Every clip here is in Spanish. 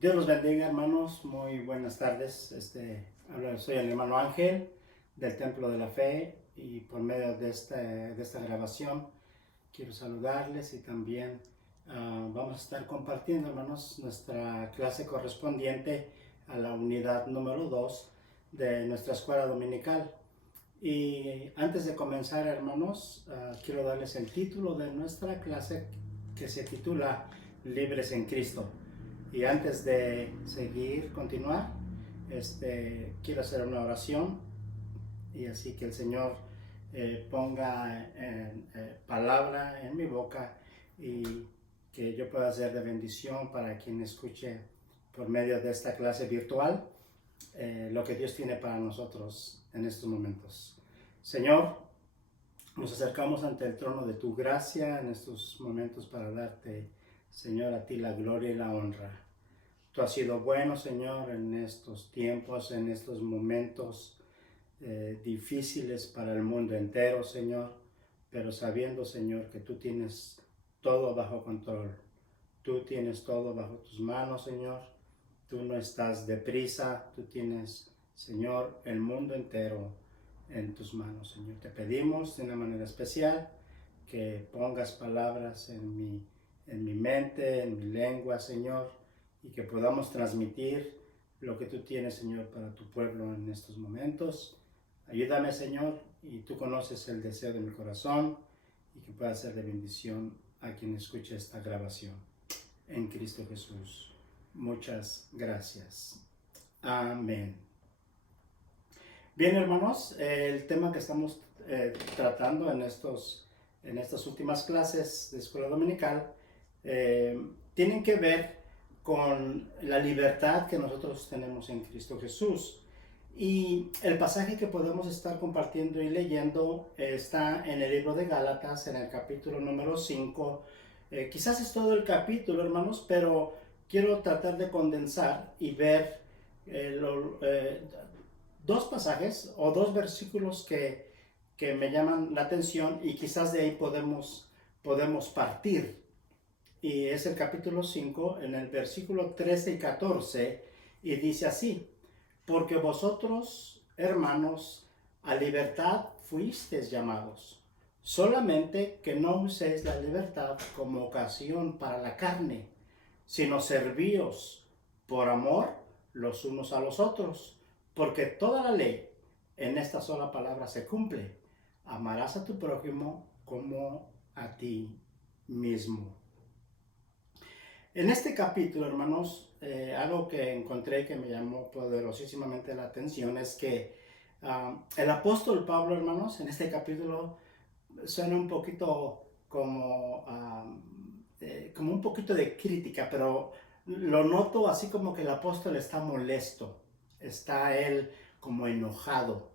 Dios los bendiga, hermanos. Muy buenas tardes. Soy el hermano Ángel del Templo de la Fe y por medio de esta grabación quiero saludarles y también vamos a estar compartiendo, hermanos, nuestra clase correspondiente a la unidad número 2 de nuestra escuela dominical. Y antes de comenzar, hermanos, quiero darles el título de nuestra clase que se titula Libres en Cristo. Y antes de continuar, quiero hacer una oración y así que el Señor ponga palabra en mi boca y que yo pueda ser de bendición para quien escuche por medio de esta clase virtual lo que Dios tiene para nosotros en estos momentos. Señor, nos acercamos ante el trono de tu gracia en estos momentos para darte, Señor, a ti la gloria y la honra. Tú has sido bueno, Señor, en estos tiempos, en estos momentos difíciles para el mundo entero, Señor, pero sabiendo, Señor, que tú tienes todo bajo control. Tú tienes todo bajo tus manos, Señor. Tú no estás deprisa, tú tienes, Señor, el mundo entero en tus manos, Señor. Te pedimos de una manera especial que pongas palabras en mi mente, en mi lengua, Señor, y que podamos transmitir lo que tú tienes, Señor, para tu pueblo en estos momentos. Ayúdame, Señor, y tú conoces el deseo de mi corazón y que pueda ser de bendición a quien escuche esta grabación. En Cristo Jesús. Muchas gracias. Amén. Bien, hermanos, el tema que estamos tratando en estas últimas clases de escuela dominical tienen que ver con la libertad que nosotros tenemos en Cristo Jesús. Y el pasaje que podemos estar compartiendo y leyendo está en el libro de Gálatas, en el capítulo número 5. Quizás es todo el capítulo, hermanos, pero quiero tratar de condensar y ver dos pasajes o dos versículos que me llaman la atención y quizás de ahí podemos partir. Y es el capítulo 5, en el versículo 13 y 14, y dice así: porque vosotros, hermanos, a libertad fuisteis llamados, solamente que no uséis la libertad como ocasión para la carne, sino servíos por amor los unos a los otros, porque toda la ley en esta sola palabra se cumple: amarás a tu prójimo como a ti mismo. En este capítulo, hermanos, algo que encontré que me llamó poderosísimamente la atención es que el apóstol Pablo, hermanos, en este capítulo suena un poquito como un poquito de crítica, pero lo noto así como que el apóstol está molesto, está él como enojado,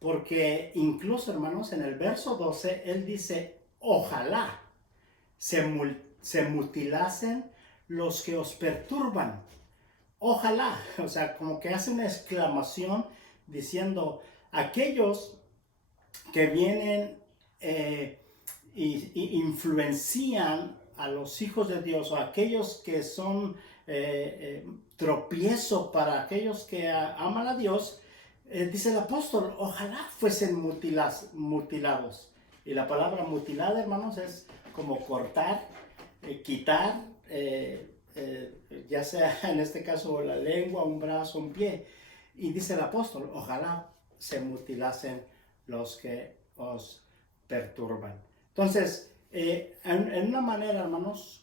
porque incluso, hermanos, en el verso 12, él dice: ojalá se mutilasen los que os perturban. Ojalá, o sea, como que hace una exclamación diciendo: aquellos que vienen y influencian a los hijos de Dios, o aquellos que son tropiezo para aquellos que aman a Dios, dice el apóstol, ojalá fuesen mutilados. Y la palabra mutilada, hermanos, es como cortar, quitar, ya sea en este caso la lengua, un brazo, un pie. Y dice el apóstol, ojalá se mutilasen los que os perturban. Entonces, en una manera, hermanos,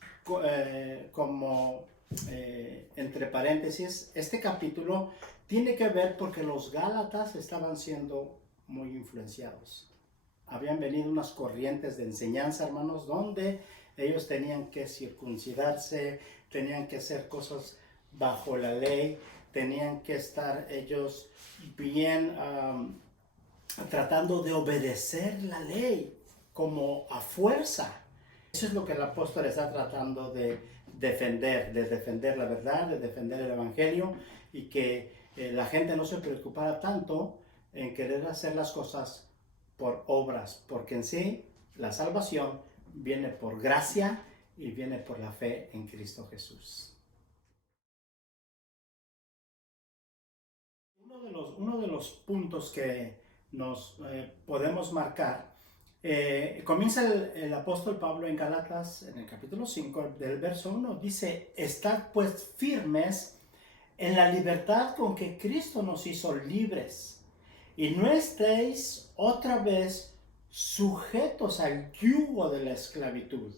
entre paréntesis, este capítulo tiene que ver porque los Gálatas estaban siendo muy influenciados. Habían venido unas corrientes de enseñanza, hermanos, donde ellos tenían que circuncidarse, tenían que hacer cosas bajo la ley, tenían que estar ellos bien tratando de obedecer la ley como a fuerza. Eso es lo que el apóstol está tratando de defender la verdad, de defender el evangelio, y que la gente no se preocupara tanto en querer hacer las cosas por obras, porque en sí la salvación viene por gracia y viene por la fe en Cristo Jesús. Uno de los puntos que nos podemos marcar, comienza el apóstol Pablo en Gálatas, en el capítulo 5, del verso 1, dice: estad pues firmes en la libertad con que Cristo nos hizo libres, y no estéis otra vez sujetos al yugo de la esclavitud.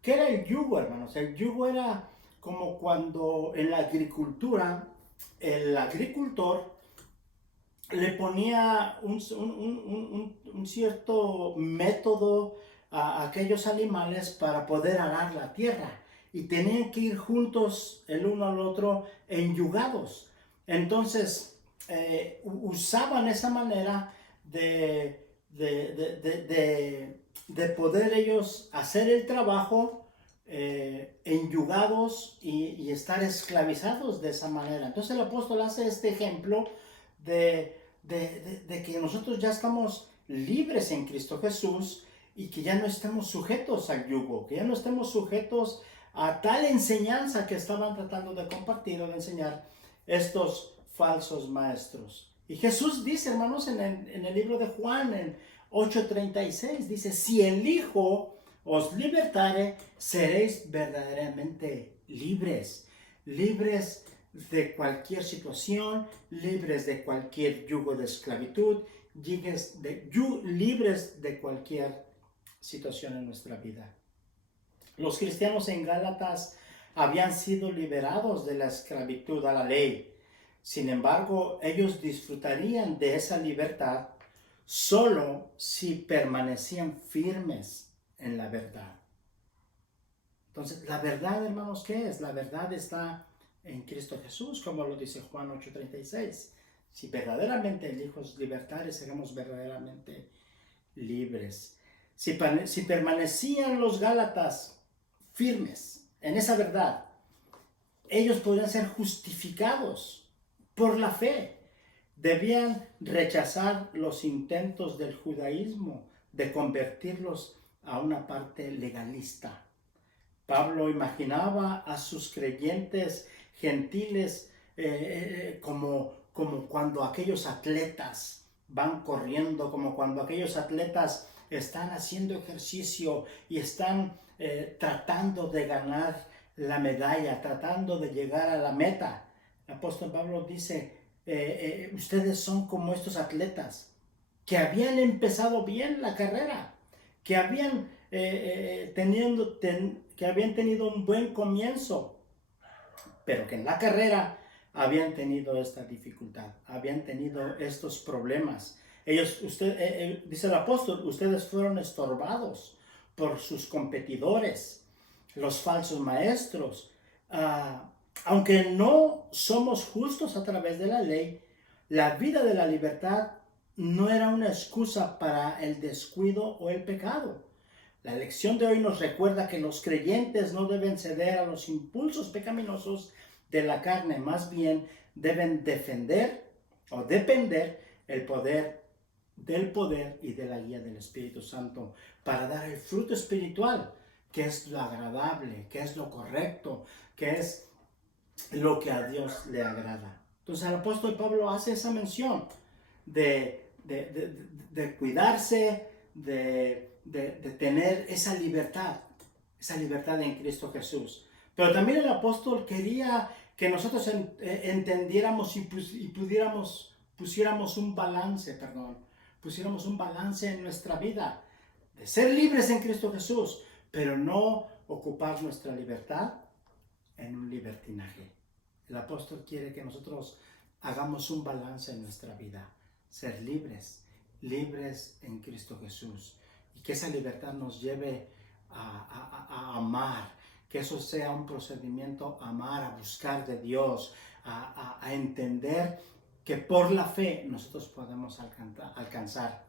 ¿Qué era el yugo, hermanos? El yugo era como cuando en la agricultura el agricultor le ponía un cierto método a aquellos animales para poder arar la tierra, y tenían que ir juntos el uno al otro enyugados. Entonces usaban esa manera de poder ellos hacer el trabajo enyugados y estar esclavizados de esa manera. Entonces el apóstol hace este ejemplo de que nosotros ya estamos libres en Cristo Jesús, y que ya no estemos sujetos al yugo, que ya no estemos sujetos a tal enseñanza que estaban tratando de compartir o de enseñar estos falsos maestros. Y Jesús dice, hermanos, en el libro de Juan, en 8:36, dice: si el Hijo os libertare, seréis verdaderamente libres. Libres de cualquier situación, libres de cualquier yugo de esclavitud, libres de cualquier situación en nuestra vida. Los cristianos en Gálatas habían sido liberados de la esclavitud a la ley. Sin embargo, ellos disfrutarían de esa libertad solo si permanecían firmes en la verdad. Entonces, la verdad, hermanos, ¿qué es? La verdad está en Cristo Jesús, como lo dice Juan 8:36. Si verdaderamente el Hijo os libertare, seremos verdaderamente libres. Si permanecían los Gálatas firmes en esa verdad, ellos podrían ser justificados por la fe. Debían rechazar los intentos del judaísmo de convertirlos a una parte legalista. Pablo imaginaba a sus creyentes gentiles como cuando aquellos atletas van corriendo, como cuando aquellos atletas están haciendo ejercicio y están tratando de ganar la medalla, tratando de llegar a la meta. El apóstol Pablo dice: ustedes son como estos atletas que habían empezado bien la carrera, que habían tenido un buen comienzo, pero que en la carrera habían tenido esta dificultad, habían tenido estos problemas. Dice el apóstol, ustedes fueron estorbados por sus competidores, los falsos maestros. Aunque no somos justos a través de la ley, la vida de la libertad no era una excusa para el descuido o el pecado. La lección de hoy nos recuerda que los creyentes no deben ceder a los impulsos pecaminosos de la carne, más bien deben defender o depender del poder y de la guía del Espíritu Santo para dar el fruto espiritual, que es lo agradable, que es lo correcto, que es lo que a Dios le agrada. Entonces el apóstol Pablo hace esa mención de cuidarse, de tener esa libertad en Cristo Jesús. Pero también el apóstol quería que nosotros entendiéramos y pusiéramos un balance en nuestra vida, de ser libres en Cristo Jesús, pero no ocupar nuestra libertad en un libertinaje. El apóstol quiere que nosotros hagamos un balance en nuestra vida, ser libres en Cristo Jesús, y que esa libertad nos lleve a amar, que eso sea un procedimiento a amar, a buscar de Dios, a entender que por la fe nosotros podemos alcanzar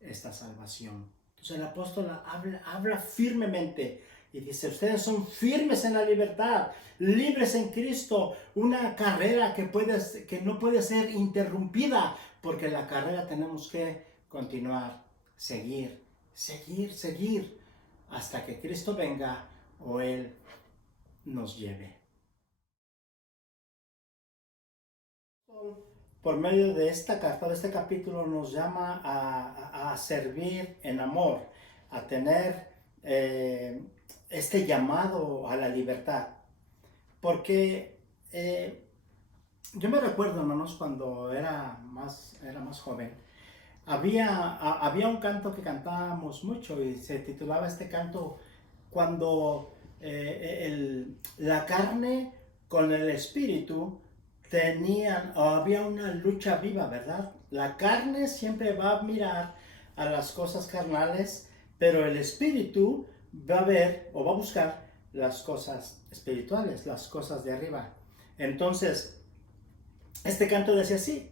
esta salvación. Entonces el apóstol habla firmemente y dice: ustedes son firmes en la libertad, libres en Cristo, una carrera que no puede ser interrumpida, porque la carrera tenemos que continuar, seguir, hasta que Cristo venga o Él nos lleve. por medio de esta carta, de este capítulo, nos llama a servir en amor, a tener este llamado a la libertad. Porque yo me recuerdo, hermanos, cuando era más joven, había un canto que cantábamos mucho y se titulaba este canto cuando la carne con el espíritu había una lucha viva, ¿verdad? La carne siempre va a mirar a las cosas carnales, pero el espíritu va a ver o va a buscar las cosas espirituales, las cosas de arriba. Entonces, este canto decía así,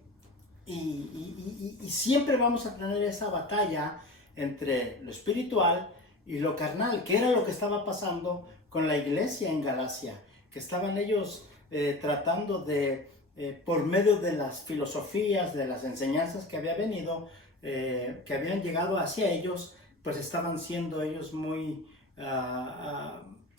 y siempre vamos a tener esa batalla entre lo espiritual y lo carnal, que era lo que estaba pasando con la iglesia en Galacia, que estaban ellos tratando de, por medio de las filosofías, de las enseñanzas que había venido, que habían llegado hacia ellos, pues estaban siendo ellos muy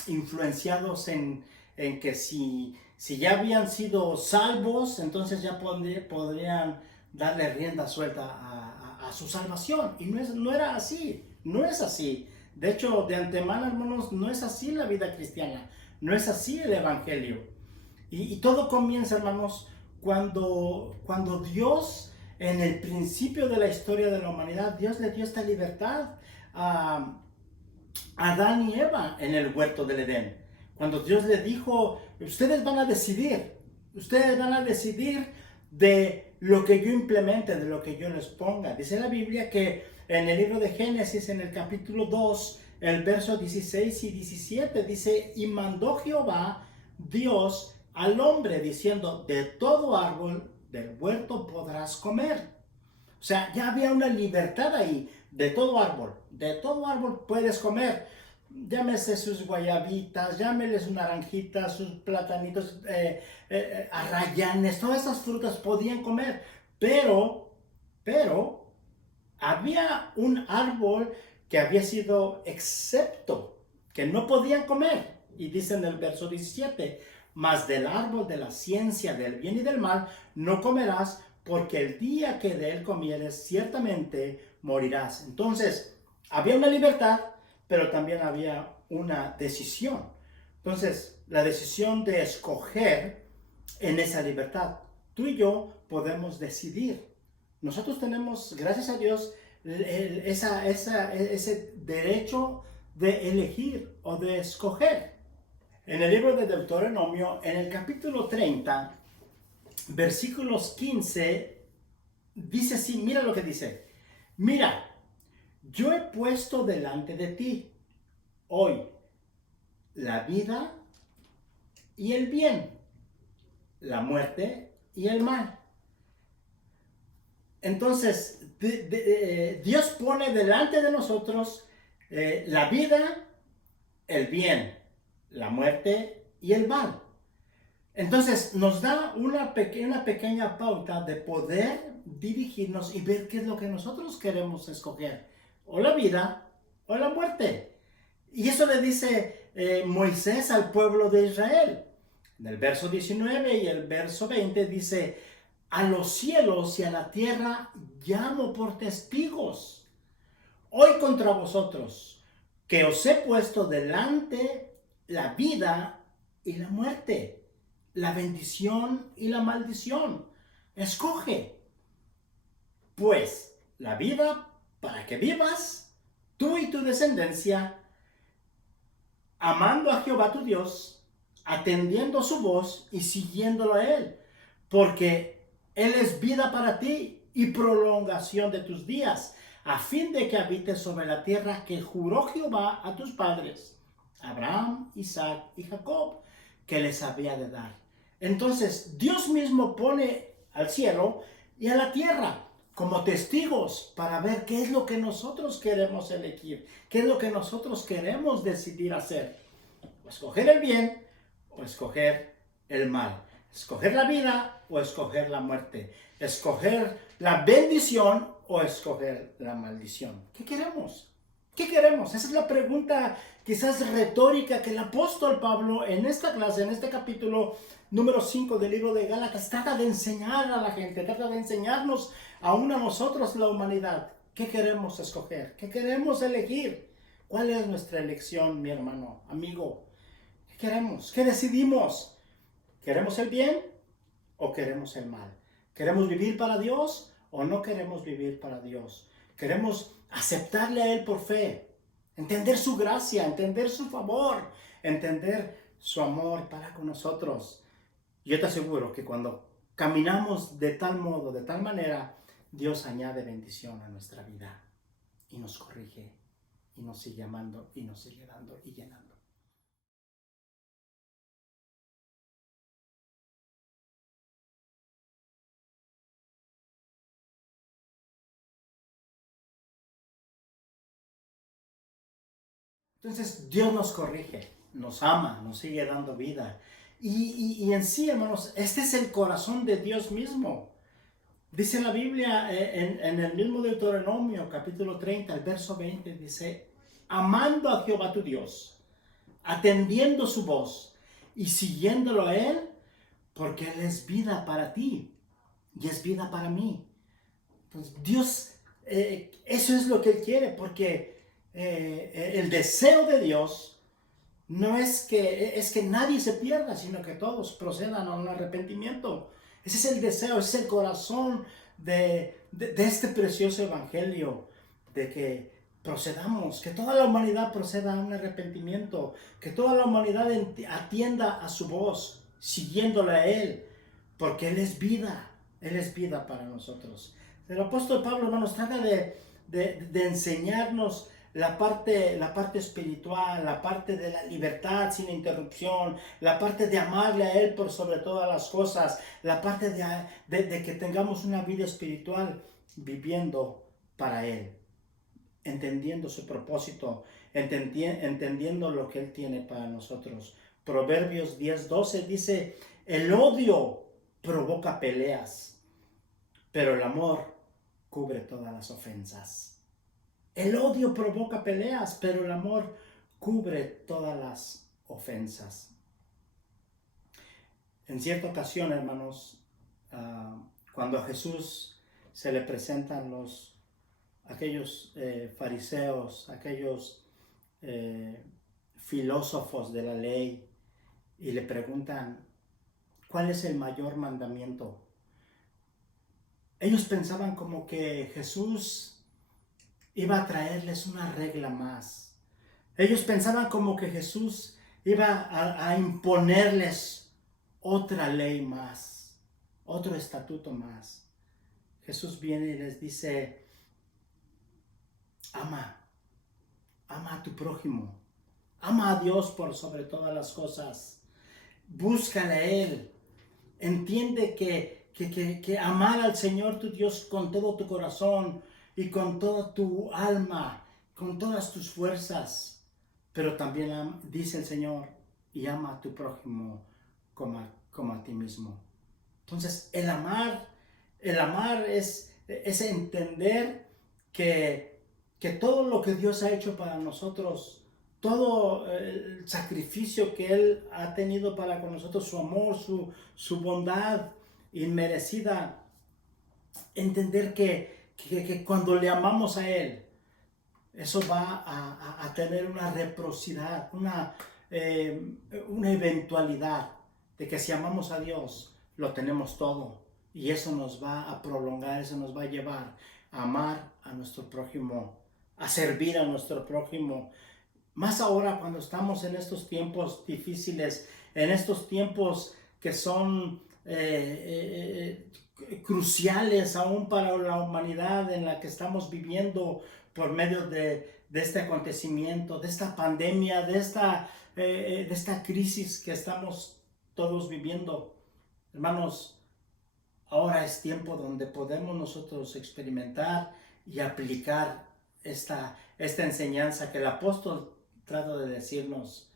influenciados en que si ya habían sido salvos, entonces ya podrían darle rienda suelta a su salvación. Y no era así, no es así. De hecho, de antemano, hermanos, no es así la vida cristiana, no es así el evangelio. Y todo comienza, hermanos, cuando Dios, en el principio de la historia de la humanidad, Dios le dio esta libertad a Adán y Eva en el huerto del Edén. Cuando Dios le dijo, ustedes van a decidir de lo que yo implemente, de lo que yo les ponga. Dice la Biblia que en el libro de Génesis, en el capítulo 2, el verso 16 y 17, dice, y mandó Jehová Dios al hombre diciendo, de todo árbol del huerto podrás comer. O sea, ya había una libertad ahí, de todo árbol puedes comer. Llámese sus guayabitas, llámeles sus naranjitas, sus platanitos, arrayanes, todas esas frutas podían comer, pero había un árbol que había sido excepto, que no podían comer, y dice en el verso 17, mas del árbol de la ciencia del bien y del mal no comerás, porque el día que de él comieres ciertamente morirás. Entonces, había una libertad, pero también había una decisión. Entonces, la decisión de escoger en esa libertad. Tú y yo podemos decidir. Nosotros tenemos, gracias a Dios, ese derecho de elegir o de escoger. En el libro de Deuteronomio, en el capítulo 30, versículos 15, dice así, mira lo que dice. Mira, yo he puesto delante de ti hoy la vida y el bien, la muerte y el mal. Entonces, Dios pone delante de nosotros la vida, el bien, la muerte y el mal. Entonces, nos da una pequeña pauta de poder dirigirnos y ver qué es lo que nosotros queremos escoger, o la vida o la muerte. Y eso le dice Moisés al pueblo de Israel. En el verso 19 y el verso 20 dice, a los cielos y a la tierra llamo por testigos hoy contra vosotros, que os he puesto delante la vida y la muerte, la bendición y la maldición. Escoge, pues, la vida para que vivas, tú y tu descendencia, amando a Jehová tu Dios, atendiendo su voz y siguiéndolo a Él, porque Él es vida para ti y prolongación de tus días, a fin de que habites sobre la tierra que juró Jehová a tus padres, Abraham, Isaac y Jacob, que les había de dar. Entonces, Dios mismo pone al cielo y a la tierra como testigos para ver qué es lo que nosotros queremos elegir, qué es lo que nosotros queremos decidir hacer. O escoger el bien o escoger el mal. Escoger la vida o escoger la muerte. Escoger la bendición o escoger la maldición. ¿Qué queremos? ¿Qué queremos? Esa es la pregunta quizás retórica que el apóstol Pablo en esta clase, en este capítulo número 5 del libro de Gálatas, trata de enseñar a la gente, trata de enseñarnos aún a nosotros, la humanidad. ¿Qué queremos escoger? ¿Qué queremos elegir? ¿Cuál es nuestra elección, mi hermano, amigo? ¿Qué queremos? ¿Qué decidimos? ¿Queremos el bien o queremos el mal? ¿Queremos vivir para Dios o no queremos vivir para Dios? ¿Queremos aceptarle a Él por fe? Entender su gracia, entender su favor, entender su amor para con nosotros. Yo te aseguro que cuando caminamos de tal modo, de tal manera, Dios añade bendición a nuestra vida y nos corrige y nos sigue amando y nos sigue dando y llenando. Entonces Dios nos corrige, nos ama, nos sigue dando vida. Y en sí, hermanos, este es el corazón de Dios mismo. Dice la Biblia en el mismo Deuteronomio, capítulo 30, el verso 20, dice, amando a Jehová tu Dios, atendiendo su voz y siguiéndolo a Él, porque Él es vida para ti y es vida para mí. Entonces, Dios, eso es lo que Él quiere, porque el deseo de Dios no es que nadie se pierda, sino que todos procedan a un arrepentimiento. Ese es el deseo, ese es el corazón de este precioso evangelio, de que procedamos, que toda la humanidad proceda a un arrepentimiento, que toda la humanidad atienda a su voz, siguiéndole a Él, porque Él es vida para nosotros. El apóstol Pablo, hermanos, trata de enseñarnos la parte espiritual, la parte de la libertad sin interrupción, la parte de amarle a Él por sobre todas las cosas, la parte de que tengamos una vida espiritual viviendo para Él, entendiendo su propósito, entendiendo lo que Él tiene para nosotros. Proverbios 10:12 dice, el odio provoca peleas, pero el amor cubre todas las ofensas. El odio provoca peleas, pero el amor cubre todas las ofensas. En cierta ocasión, hermanos, cuando a Jesús se le presentan aquellos fariseos, aquellos filósofos de la ley, y le preguntan, ¿cuál es el mayor mandamiento? Ellos pensaban como que Jesús iba a traerles una regla más. Ellos pensaban como que Jesús iba a imponerles otra ley más, otro estatuto más. Jesús viene y les dice, ama a tu prójimo, ama a Dios por sobre todas las cosas, búscale a Él, entiende que amar al Señor tu Dios con todo tu corazón y con toda tu alma, con todas tus fuerzas, pero también dice el Señor, y ama a tu prójimo como a ti mismo. Entonces, el amar es entender que todo lo que Dios ha hecho para nosotros, todo el sacrificio que Él ha tenido para con nosotros, su amor, su bondad inmerecida, entender que cuando le amamos a Él, eso va a tener una reciprocidad, una eventualidad de que si amamos a Dios, lo tenemos todo. Y eso nos va a prolongar, eso nos va a llevar a amar a nuestro prójimo, a servir a nuestro prójimo. Más ahora cuando estamos en estos tiempos difíciles, en estos tiempos que son cruciales aún para la humanidad en la que estamos viviendo por medio de este acontecimiento, de esta pandemia, de esta crisis que estamos todos viviendo. Hermanos, ahora es tiempo donde podemos nosotros experimentar y aplicar esta enseñanza que el apóstol trata de decirnos,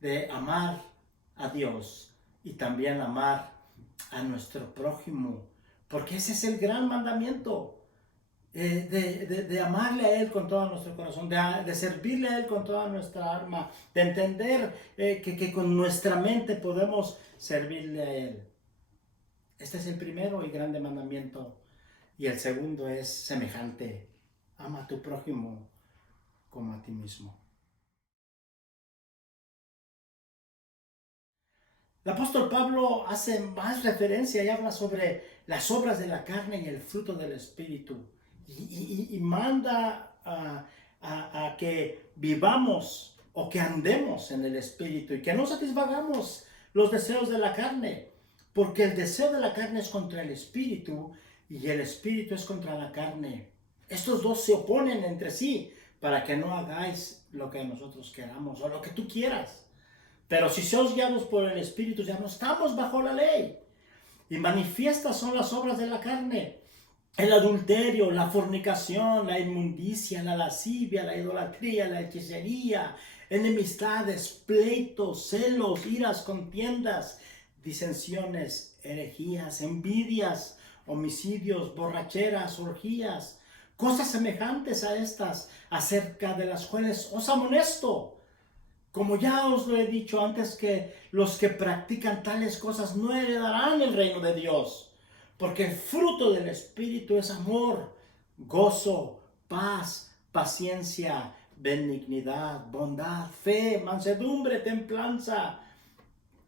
de amar a Dios y también amar a nuestro prójimo, porque ese es el gran mandamiento. de amarle a Él con todo nuestro corazón, de servirle a Él con toda nuestra alma, de entender que con nuestra mente podemos servirle a Él. Este es el primero y grande mandamiento. Y el segundo es semejante. Ama a tu prójimo como a ti mismo. El apóstol Pablo hace más referencia y habla sobre las obras de la carne y el fruto del Espíritu. Y manda a que vivamos o que andemos en el Espíritu y que no satisfagamos los deseos de la carne. Porque el deseo de la carne es contra el Espíritu y el Espíritu es contra la carne. Estos dos se oponen entre sí para que no hagáis lo que nosotros queramos o lo que tú quieras. Pero si sois guiados por el Espíritu, ya no estamos bajo la ley. Y manifiestas son las obras de la carne: el adulterio, la fornicación, la inmundicia, la lascivia, la idolatría, la hechicería, enemistades, pleitos, celos, iras, contiendas, disensiones, herejías, envidias, homicidios, borracheras, orgías, cosas semejantes a estas, acerca de las cuales os amonesto, como ya os lo he dicho antes, que los que practican tales cosas no heredarán el reino de Dios. Porque el fruto del Espíritu es amor, gozo, paz, paciencia, benignidad, bondad, fe, mansedumbre, templanza.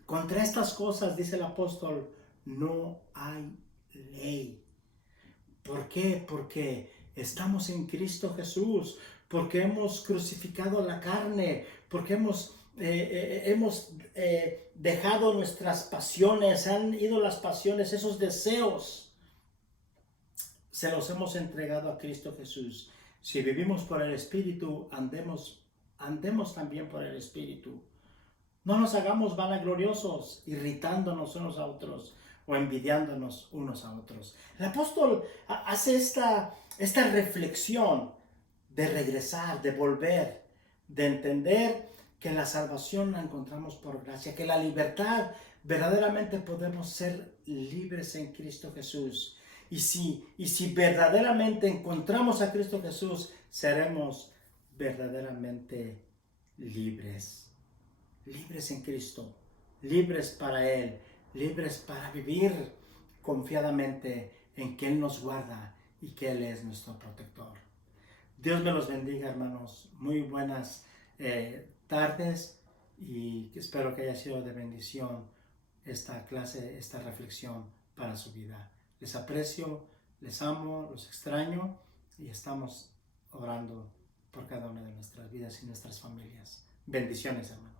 Contra estas cosas, dice el apóstol, no hay ley. ¿Por qué? Porque estamos en Cristo Jesús, porque hemos crucificado la carne, porque hemos dejado nuestras pasiones, han ido las pasiones, esos deseos, se los hemos entregado a Cristo Jesús. Si vivimos por el Espíritu, andemos también por el Espíritu. No nos hagamos vanagloriosos, irritándonos unos a otros o envidiándonos unos a otros. El apóstol hace esta reflexión de regresar, de volver, de entender que la salvación la encontramos por gracia, que la libertad verdaderamente podemos ser libres en Cristo Jesús. Y si verdaderamente encontramos a Cristo Jesús, seremos verdaderamente libres. Libres en Cristo, libres para Él, libres para vivir confiadamente en que Él nos guarda y que Él es nuestro protector. Dios me los bendiga, hermanos. Muy buenas tardes y espero que haya sido de bendición esta clase, esta reflexión para su vida. Les aprecio, les amo, los extraño y estamos orando por cada una de nuestras vidas y nuestras familias. Bendiciones, hermanos.